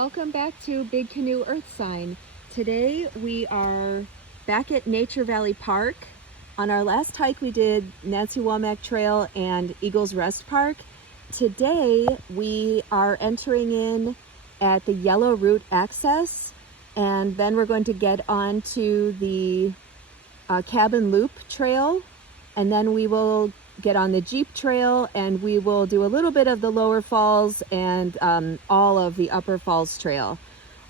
Welcome back to Big Canoe Earth Sign. Today we are back at Nature Valley Park. On our last hike we did Nancy Womack Trail and Eagles Rest Park. Today we are entering in at the Yellow Root Access, and then we're going to get onto the Cabin Loop Trail, and then we will get on the Jeep Trail, and we will do a little bit of the Lower Falls and all of the Upper Falls Trail.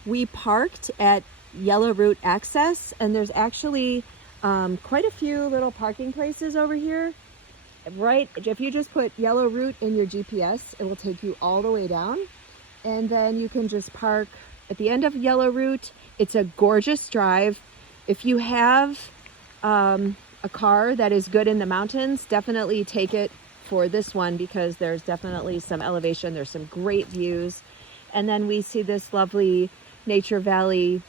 We parked at Yellow Root Access, and there's actually quite a few little parking places over here. Right, if you just put Yellow Root in your GPS, it will take you all the way down, and then you can just park at the end of Yellow Root. It's a gorgeous drive. If you have a car that is good in the mountains, definitely take it for this one, because there's definitely some elevation. There's some great views. And then we see this lovely Nature Valley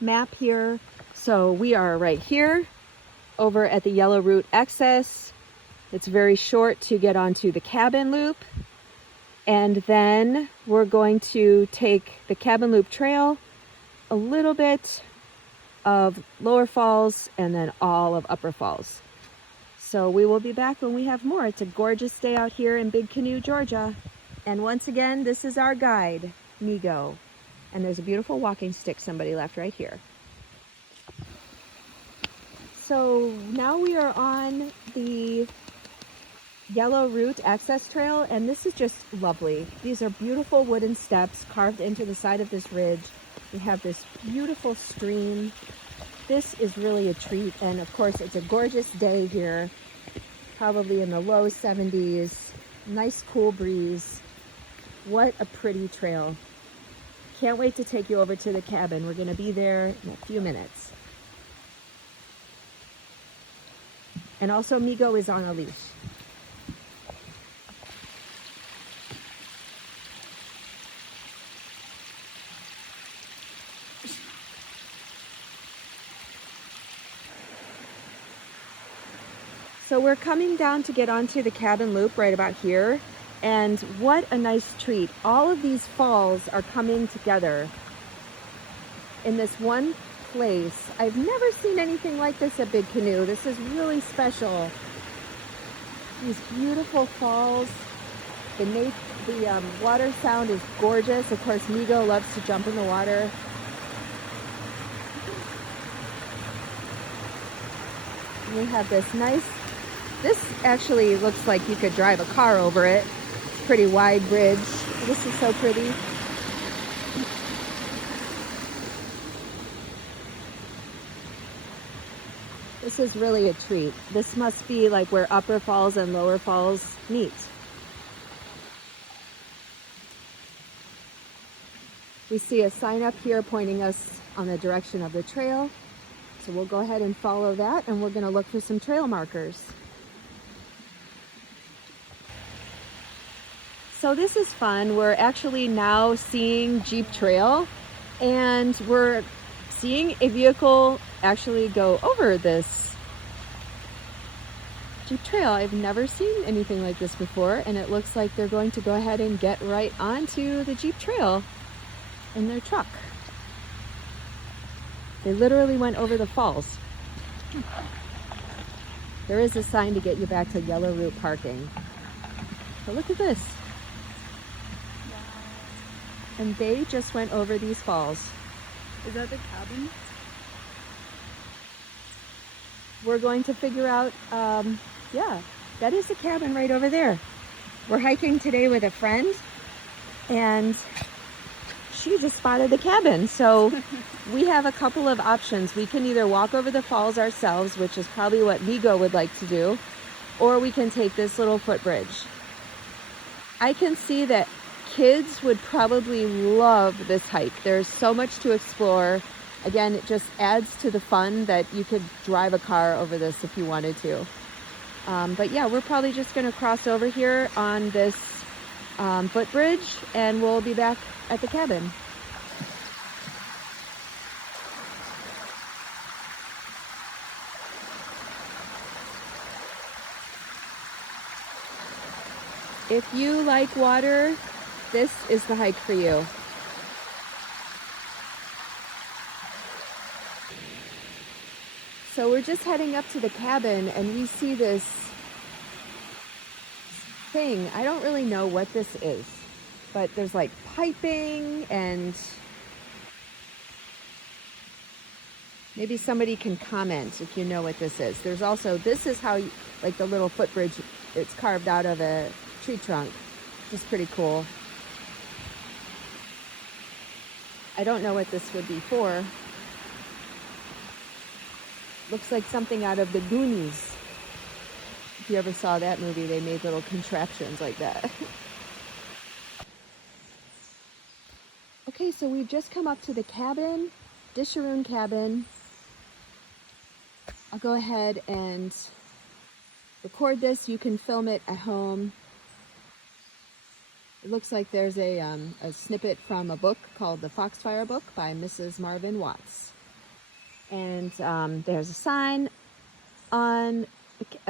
map here. So we are right here over at the Yellow Root Access. It's very short to get onto the Cabin Loop. And then we're going to take the Cabin Loop Trail, a little bit of Lower Falls, and then all of Upper Falls. So we will be back when we have more. It's a gorgeous day out here in Big Canoe, Georgia. And once again, this is our guide, Migo. And there's a beautiful walking stick somebody left right here. So now we are on the Yellow Root Access Trail, and this is just lovely. These are beautiful wooden steps carved into the side of this ridge. We have this beautiful stream. This is really a treat, and of course it's a gorgeous day here, probably in the low 70s, nice cool breeze. What a pretty trail. Can't wait to take you over to the cabin. We're going to be there in a few minutes. And also Migo is on a leash. So we're coming down to get onto the Cabin Loop right about here, and what a nice treat. All of these falls are coming together in this one place. I've never seen anything like this at Big Canoe. This is really special. These beautiful falls. The water sound is gorgeous. Of course, Migo loves to jump in the water. We have this nice, this actually looks like you could drive a car over it. It's a pretty wide bridge. This is so pretty. This is really a treat. This must be like where Upper Falls and Lower Falls meet. We see a sign up here pointing us on the direction of the trail. So we'll go ahead and follow that, and we're going to look for some trail markers. So this is fun. We're actually now seeing Jeep Trail, and we're seeing a vehicle actually go over this Jeep Trail. I've never seen anything like this before, and it looks like they're going to go ahead and get right onto the Jeep Trail in their truck. They literally went over the falls. There is a sign to get you back to Yellow Root parking. But look at this. And they just went over these falls. Is that the cabin? We're going to figure out, yeah, that is the cabin right over there. We're hiking today with a friend, and she just spotted the cabin. So we have a couple of options. We can either walk over the falls ourselves, which is probably what Migo would like to do, or we can take this little footbridge. I can see that kids would probably love this hike. There's so much to explore. Again, it just adds to the fun that you could drive a car over this if you wanted to. But yeah, we're probably just going to cross over here on this footbridge, and we'll be back at the cabin. If you like water, this is the hike for you. So we're just heading up to the cabin and we see this thing. I don't really know what this is, but there's like piping, and maybe somebody can comment if you know what this is. There's also, this is how, like the little footbridge, it's carved out of a tree trunk, which is pretty cool. I don't know what this would be for. Looks like something out of the Goonies. If you ever saw that movie, they made little contraptions like that. Okay, so we've just come up to the cabin, Disharoon cabin. I'll go ahead and record this. You can film it at home. It looks like there's a snippet from a book called The Foxfire Book by Mrs. Marvin Watts. And there's a sign at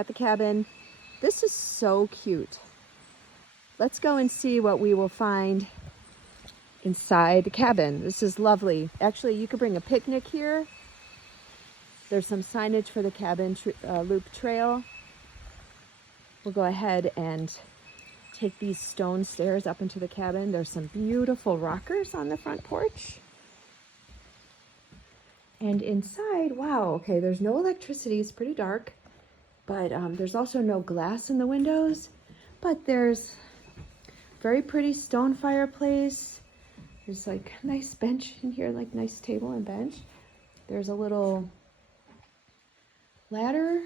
the cabin. This is so cute. Let's go and see what we will find inside the cabin. This is lovely. Actually, you could bring a picnic here. There's some signage for the cabin loop trail. We'll go ahead and take these stone stairs up into the cabin. There's some beautiful rockers on the front porch. And inside, wow, okay, there's no electricity. It's pretty dark, but there's also no glass in the windows. But there's very pretty stone fireplace. There's like a nice bench in here, like nice table and bench. There's a little ladder,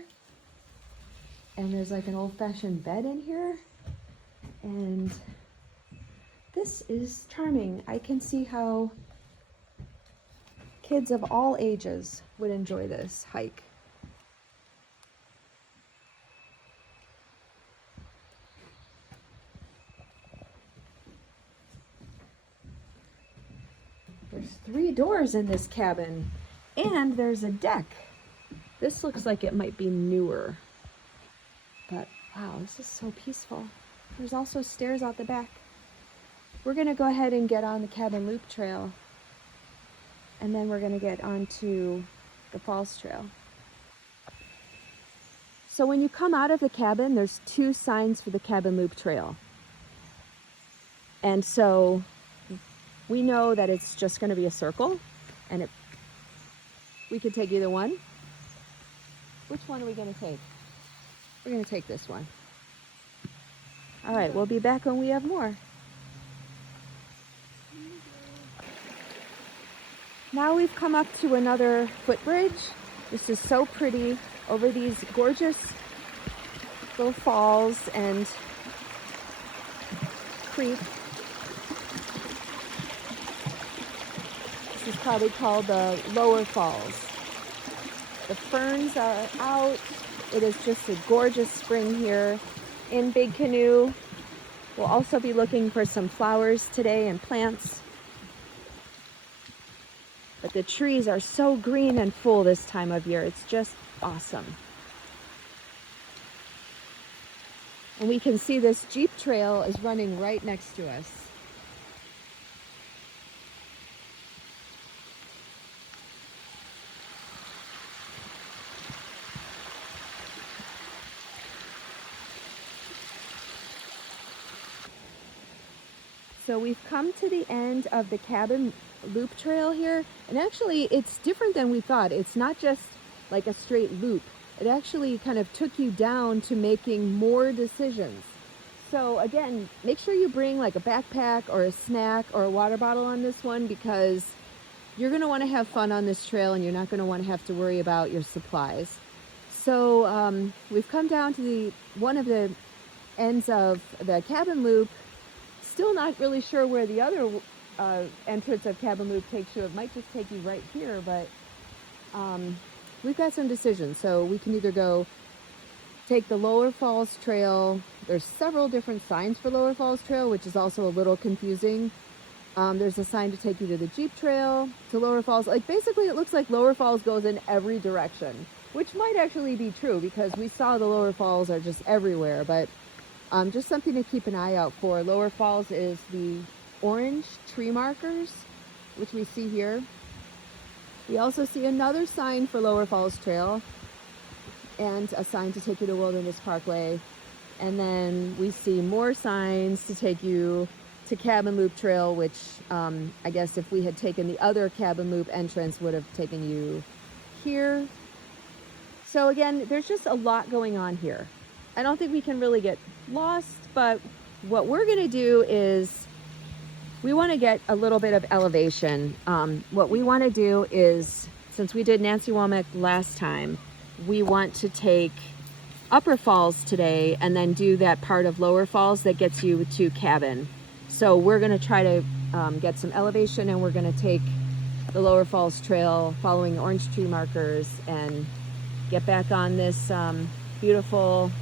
and there's like an old-fashioned bed in here. And this is charming. I can see how kids of all ages would enjoy this hike. There's 3 doors in this cabin, and there's a deck. This looks like it might be newer, but wow, this is so peaceful. There's also stairs out the back. We're gonna go ahead and get on the cabin loop trail, and then we're gonna get onto the falls trail. So when you come out of the cabin, there's 2 signs for the cabin loop trail. And so we know that it's just gonna be a circle, and we could take either one. Which one are we gonna take? We're gonna take this one. All right, we'll be back when we have more. Now we've come up to another footbridge. This is so pretty over these gorgeous little falls and creek. This is probably called the Lower Falls. The ferns are out. It is just a gorgeous spring here in Big Canoe. We'll also be looking for some flowers today and plants. But the trees are so green and full this time of year. It's just awesome. And we can see this Jeep trail is running right next to us. So we've come to the end of the cabin loop trail here, and actually it's different than we thought. It's not just like a straight loop. It actually kind of took you down to making more decisions. So again, make sure you bring like a backpack or a snack or a water bottle on this one, because you're going to want to have fun on this trail and you're not going to want to have to worry about your supplies. So we've come down to one of the ends of the cabin loop. Still not really sure where the other entrance of cabin loop takes you. It might just take you right here, but we've got some decisions. So we can either go take the Lower Falls Trail. There's several different signs for Lower Falls Trail, which is also a little confusing. There's a sign to take you to the Jeep Trail, to Lower Falls. Like basically it looks like Lower Falls goes in every direction, which might actually be true because we saw the Lower Falls are just everywhere, but just something to keep an eye out for. Lower Falls is the orange tree markers, which we see here. We also see another sign for Lower Falls Trail and a sign to take you to Wilderness Parkway. And then we see more signs to take you to Cabin Loop Trail, which I guess if we had taken the other Cabin Loop entrance would have taken you here. So again, there's just a lot going on here. I don't think we can really get lost, but what we're gonna do is we wanna get a little bit of elevation. What we wanna do is, since we did Nancy Womack last time, we want to take Upper Falls today and then do that part of Lower Falls that gets you to Cabin. So we're gonna try to get some elevation, and we're gonna take the Lower Falls Trail following orange tree markers and get back on this beautiful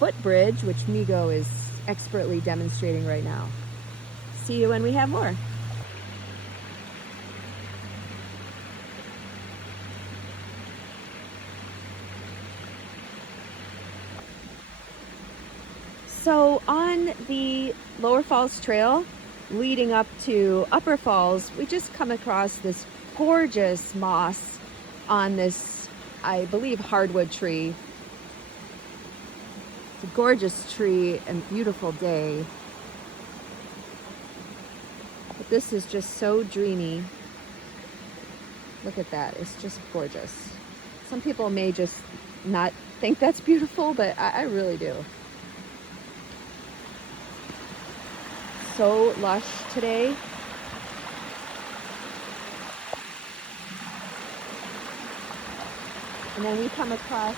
footbridge, which Migo is expertly demonstrating right now. See you when we have more. So on the Lower Falls Trail leading up to Upper Falls, we just come across this gorgeous moss on this, I believe, hardwood tree. It's a gorgeous tree and beautiful day. But this is just so dreamy. Look at that, it's just gorgeous. Some people may just not think that's beautiful, but I really do. So lush today. And then we come across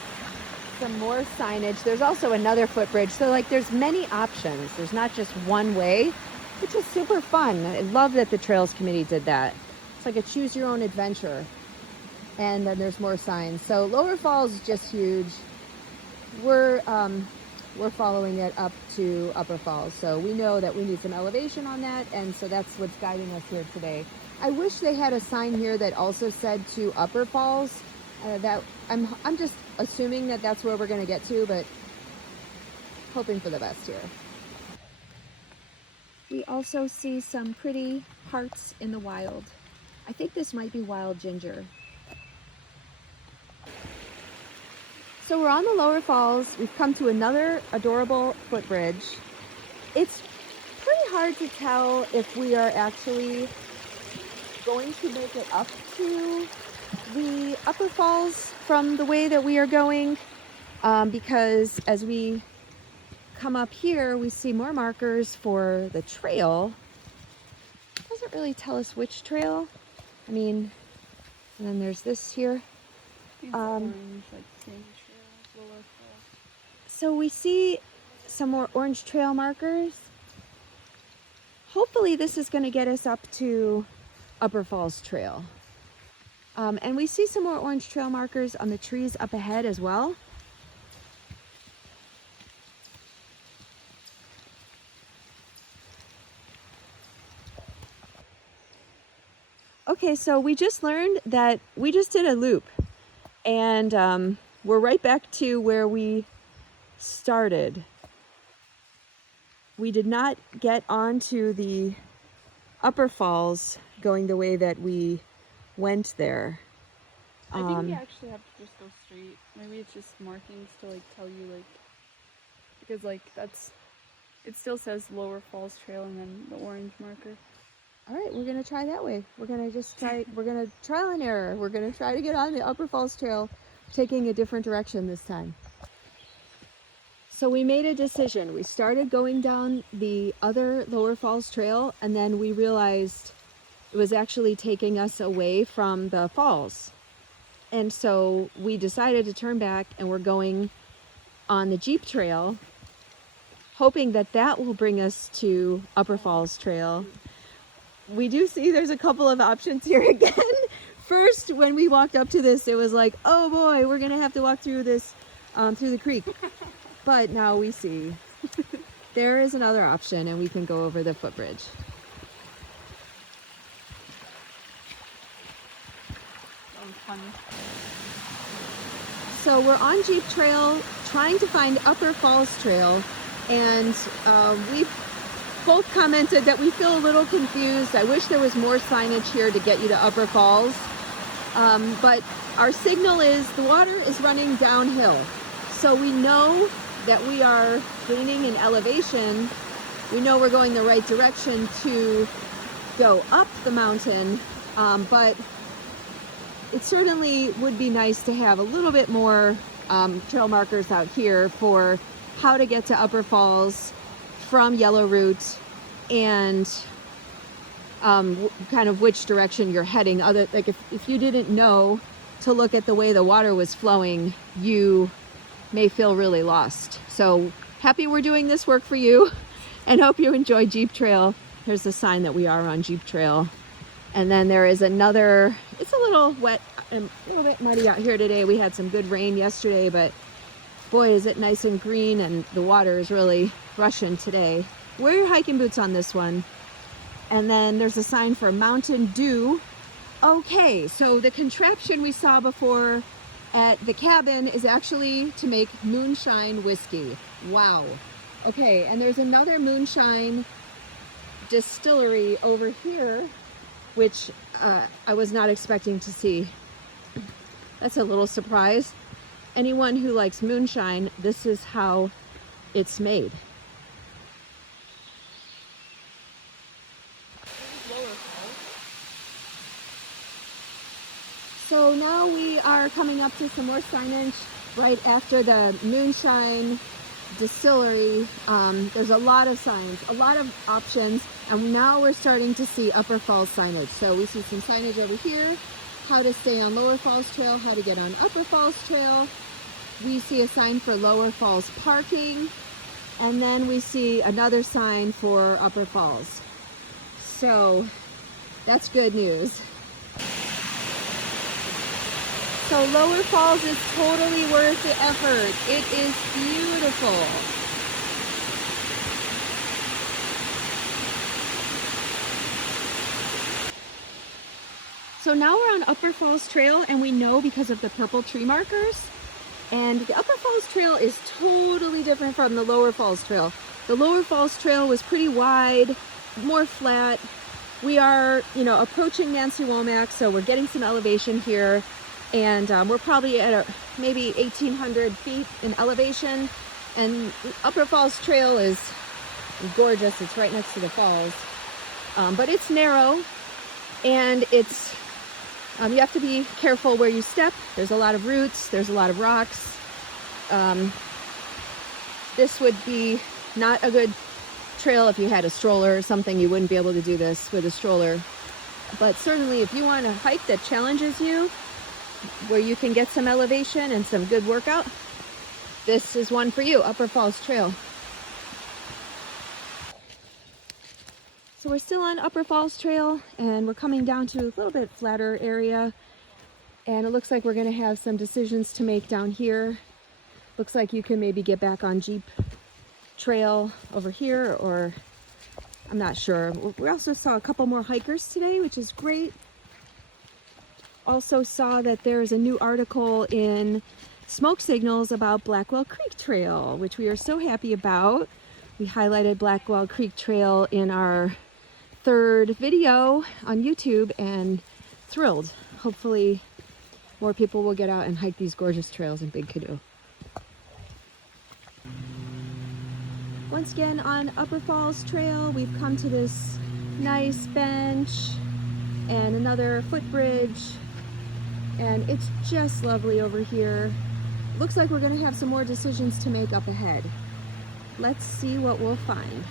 some more signage. There's also another footbridge. So like there's many options. There's not just one way, which is super fun. I love that the Trails Committee did that. It's like a choose your own adventure. And then there's more signs. So Lower Falls is just huge. We're following it up to Upper Falls. So we know that we need some elevation on that, and so that's what's guiding us here today. I wish they had a sign here that also said to Upper Falls. That I'm just assuming that that's where we're gonna get to, but hoping for the best here. We also see some pretty hearts in the wild. I think this might be wild ginger. So we're on the Lower Falls. We've come to another adorable footbridge. It's pretty hard to tell if we are actually going to make it up to the Upper Falls from the way that we are going, because as we come up here, we see more markers for the trail. It doesn't really tell us which trail. I mean, and then there's this here. Orange, like same trail, Lower Falls. So we see some more orange trail markers. Hopefully this is going to get us up to Upper Falls Trail. And we see some more orange trail markers on the trees up ahead as well. Okay, so we just learned that we just did a loop, and we're right back to where we started. We did not get onto the Upper Falls going the way that we went there. I think you actually have to just go straight. Maybe it's just markings to like tell you, like, because like that's, it still says Lower Falls Trail and then the orange marker. All right, we're gonna try that way. We're gonna just try, we're gonna trial and error. We're gonna try to get on the Upper Falls Trail, taking a different direction this time. So we made a decision. We started going down the other Lower Falls Trail, and then we realized it was actually taking us away from the falls. And so we decided to turn back, and we're going on the Jeep Trail, hoping that that will bring us to Upper Falls Trail. We do see there's a couple of options here again. First, when we walked up to this, it was like, oh boy, we're gonna have to walk through this, through the creek. But now we see there is another option, and we can go over the footbridge. That was fun. So we're on Jeep Trail trying to find Upper Falls Trail, and we both commented that we feel a little confused. I wish there was more signage here to get you to Upper Falls. But our signal is the water is running downhill. So we know that we are gaining in elevation. We know we're going the right direction to go up the mountain, but it certainly would be nice to have a little bit more trail markers out here for how to get to Upper Falls from Yellow Root, and kind of which direction you're heading. Like if you didn't know to look at the way the water was flowing, you may feel really lost. So happy we're doing this work for you, and hope you enjoy Jeep Trail. There's the sign that we are on Jeep Trail. And then there is another, it's a little wet and a little bit muddy out here today. We had some good rain yesterday, but boy, is it nice and green, and the water is really rushing today. Wear your hiking boots on this one. And then there's a sign for Mountain Dew. Okay, so the contraption we saw before at the cabin is actually to make moonshine whiskey. Wow. Okay, and there's another moonshine distillery over here, which I was not expecting to see. That's a little surprise. Anyone who likes moonshine, this is how it's made. So now we are coming up to some more signage right after the moonshine distillery. There's a lot of signs, a lot of options, and now we're starting to see Upper Falls signage. So we see some signage over here, how to stay on Lower Falls Trail, how to get on Upper Falls Trail. We see a sign for Lower Falls parking, and then we see another sign for Upper Falls. So that's good news. So Lower Falls is totally worth the effort. It is beautiful. So now we're on Upper Falls Trail, and we know because of the purple tree markers. And the Upper Falls Trail is totally different from the Lower Falls Trail. The Lower Falls Trail was pretty wide, more flat. We are, approaching Nancy Womack, so we're getting some elevation here. And we're probably at maybe 1,800 feet in elevation. And Upper Falls Trail is gorgeous. It's right next to the falls. But it's narrow, and it's you have to be careful where you step. There's a lot of roots. There's a lot of rocks. This would be not a good trail if you had a stroller or something. You wouldn't be able to do this with a stroller. But certainly if you want a hike that challenges you, where you can get some elevation and some good workout, this is one for you, Upper Falls Trail. So we're still on Upper Falls Trail, and we're coming down to a little bit flatter area, and it looks like we're going to have some decisions to make down here. Looks like you can maybe get back on Jeep Trail over here, or I'm not sure. We also saw a couple more hikers today, which is great. Also saw that there's a new article in Smoke Signals about Blackwell Creek Trail, which we are so happy about. We highlighted Blackwell Creek Trail in our third video on YouTube, and thrilled. Hopefully more people will get out and hike these gorgeous trails in Big Canoe. Once again on Upper Falls Trail, we've come to this nice bench and another footbridge. And it's just lovely over here. Looks like we're going to have some more decisions to make up ahead. Let's see what we'll find.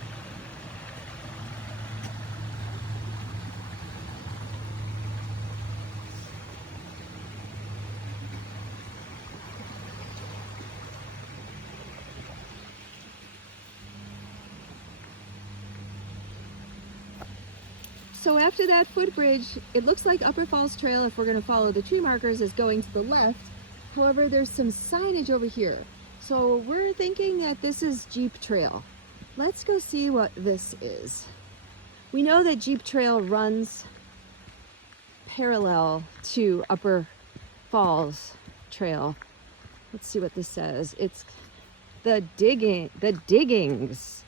So after that footbridge, it looks like Upper Falls Trail, if we're going to follow the tree markers, is going to the left. However, there's some signage over here. So we're thinking that this is Jeep Trail. Let's go see what this is. We know that Jeep Trail runs parallel to Upper Falls Trail. Let's see what this says. It's the diggings.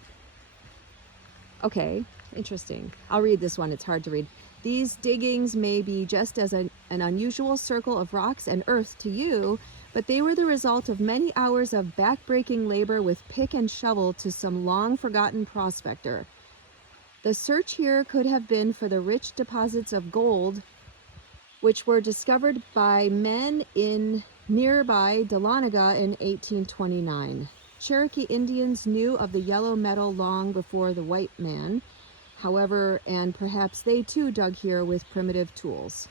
Okay. Interesting. I'll read this one. It's hard to read. These diggings may be just as an unusual circle of rocks and earth to you, but they were the result of many hours of back-breaking labor with pick and shovel to some long-forgotten prospector. The search here could have been for the rich deposits of gold, which were discovered by men in nearby Dahlonega in 1829. Cherokee Indians knew of the yellow metal long before the white man, however, and perhaps they too dug here with primitive tools.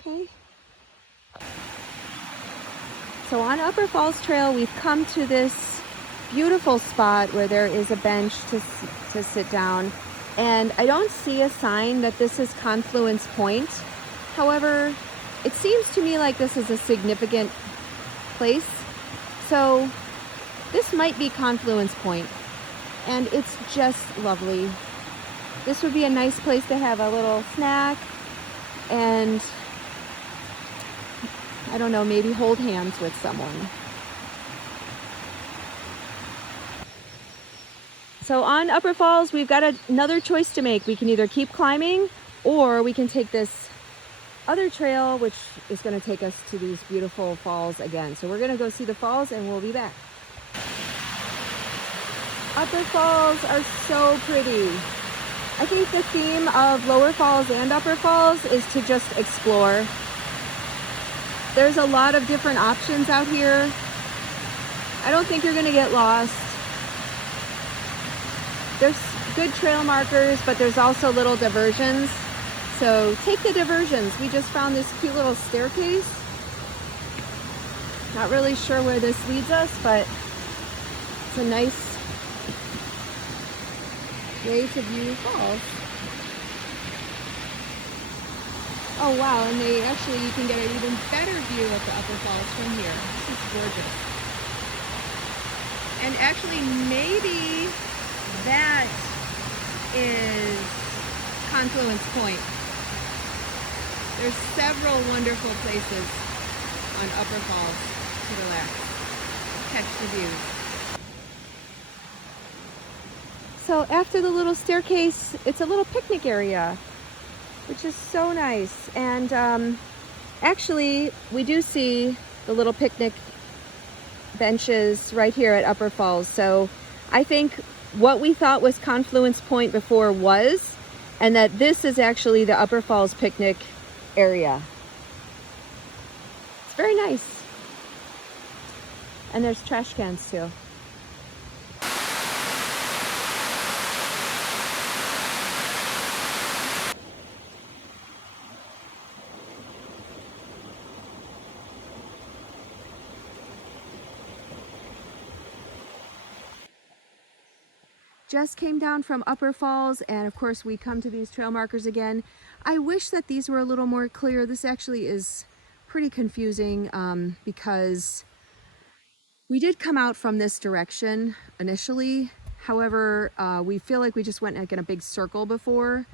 Okay. So on Upper Falls Trail, we've come to this beautiful spot where there is a bench to sit down. And I don't see a sign that this is Confluence Point. However, it seems to me like this is a significant place. So this might be Confluence Point, and it's just lovely. This would be a nice place to have a little snack and, I don't know, maybe hold hands with someone. So on Upper Falls, we've got another choice to make. We can either keep climbing, or we can take this other trail, which is going to take us to these beautiful falls again. So we're going to go see the falls, and we'll be back. Upper Falls are so pretty. I think the theme of Lower Falls and Upper Falls is to just explore. There's a lot of different options out here. I don't think you're going to get lost. There's good trail markers, but there's also little diversions. So take the diversions. We just found this cute little staircase. Not really sure where this leads us, but it's a nice way to view falls. Oh wow, and you can get an even better view of the Upper Falls from here. This is gorgeous. And actually, maybe that is Confluence Point. There's several wonderful places on Upper Falls to relax, catch the views. So after the little staircase, it's a little picnic area, which is so nice. And actually, we do see the little picnic benches right here at Upper Falls. So I think what we thought was Confluence Point before was, and that this is actually the Upper Falls picnic area. It's very nice. And there's trash cans too. Just came down from Upper Falls, and of course we come to these trail markers again. I wish that these were a little more clear. This actually is pretty confusing because we did come out from this direction initially. However, we feel like we just went like in a big circle before.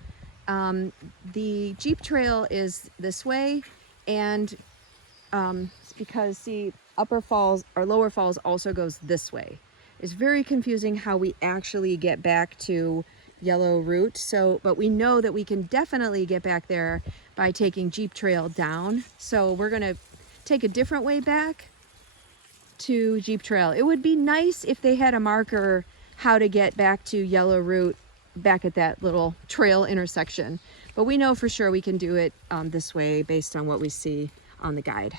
The Jeep trail is this way, and it's because see, Upper Falls or Lower Falls also goes this way. It's very confusing how we actually get back to Yellow Route. So, but we know that we can definitely get back there by taking Jeep Trail down. So we're gonna take a different way back to Jeep Trail. It would be nice if they had a marker how to get back to Yellow Route back at that little trail intersection. But we know for sure we can do it this way based on what we see on the guide.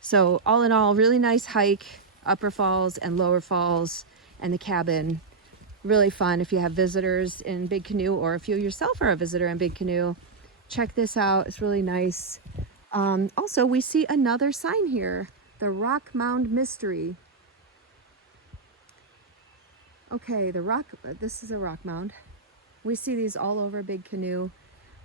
So all in all, really nice hike. Upper Falls and Lower Falls and the cabin. Really fun if you have visitors in Big Canoe, or if you yourself are a visitor in Big Canoe. Check this out, it's really nice. Also, we see another sign here, the Rock Mound Mystery. Okay, this is a rock mound. We see these all over Big Canoe.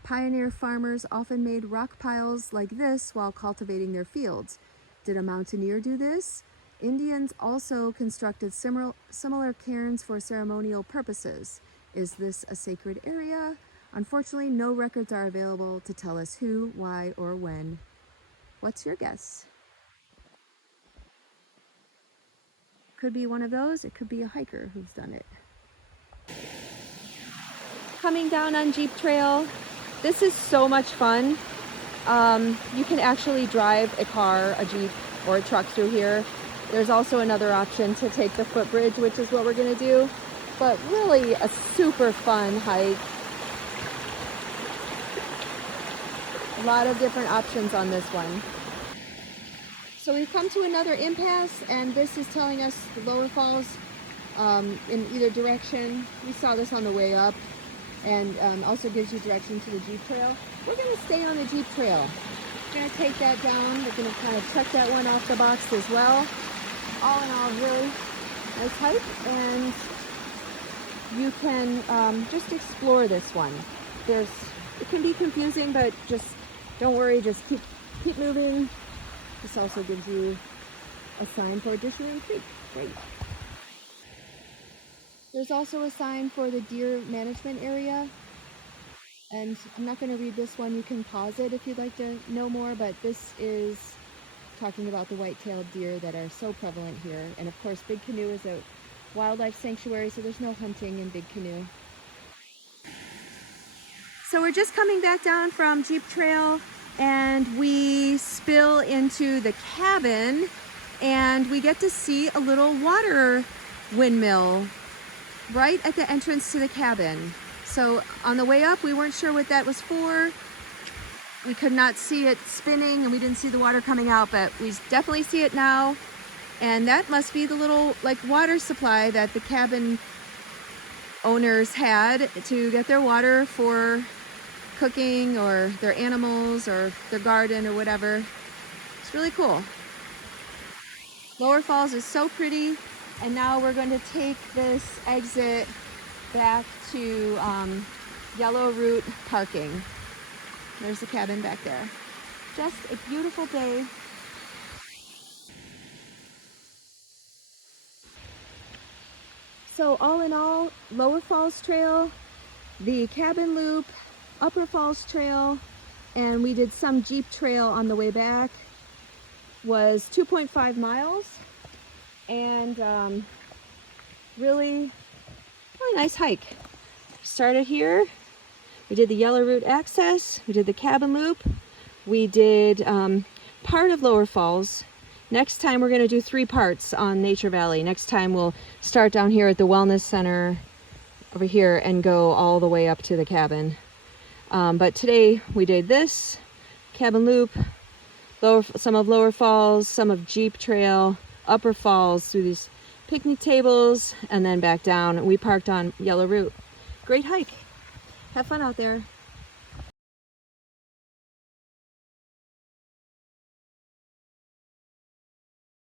Pioneer farmers often made rock piles like this while cultivating their fields. Did a mountaineer do this? Indians also constructed similar cairns for ceremonial purposes. Is this a sacred area? Unfortunately, no records are available to tell us who, why, or when. What's your guess? Could be one of those. It could be a hiker who's done it. Coming down on Jeep Trail, This is so much fun. You can actually drive a car, a Jeep, or a truck through here. There's also another option to take the footbridge, which is what we're gonna do. But really a super fun hike. A lot of different options on this one. So we've come to another impasse, and this is telling us the lower falls in either direction. We saw this on the way up, and also gives you direction to the Jeep trail. We're gonna stay on the Jeep trail. We're gonna take that down. We're gonna kind of check that one off the box as well. All in all, really nice hike, and you can just explore this one. It can be confusing, but just don't worry, just keep moving. This also gives you a sign for Disharoon Creek. Great. There's also a sign for the deer management area. And I'm not going to read this one. You can pause it if you'd like to know more, but this is talking about the white-tailed deer that are so prevalent here. And of course, Big Canoe is a wildlife sanctuary, so there's no hunting in Big Canoe. So we're just coming back down from Jeep Trail, and we spill into the cabin, and we get to see a little water windmill right at the entrance to the cabin. So on the way up, we weren't sure what that was for. We could not see it spinning, and we didn't see the water coming out, but we definitely see it now. And that must be the little water supply that the cabin owners had to get their water for cooking or their animals or their garden or whatever. It's really cool. Lower Falls is so pretty, and now we're going to take this exit back to Yellow Route parking. There's the cabin back there. Just a beautiful day. So all in all, Lower Falls Trail, the cabin loop, Upper Falls Trail, and we did some Jeep Trail on the way back, was 2.5 miles, and really nice hike. Started here, we did the Yellow Route access, we did the cabin loop, we did part of Lower Falls. Next time we're going to do 3 parts on Nature Valley. Next time we'll start down here at the Wellness Center over here and go all the way up to the cabin. But today we did this cabin loop, some of Lower Falls, some of Jeep Trail, Upper Falls through these picnic tables, and then back down. We parked on Yellow Route. Great hike. Have fun out there.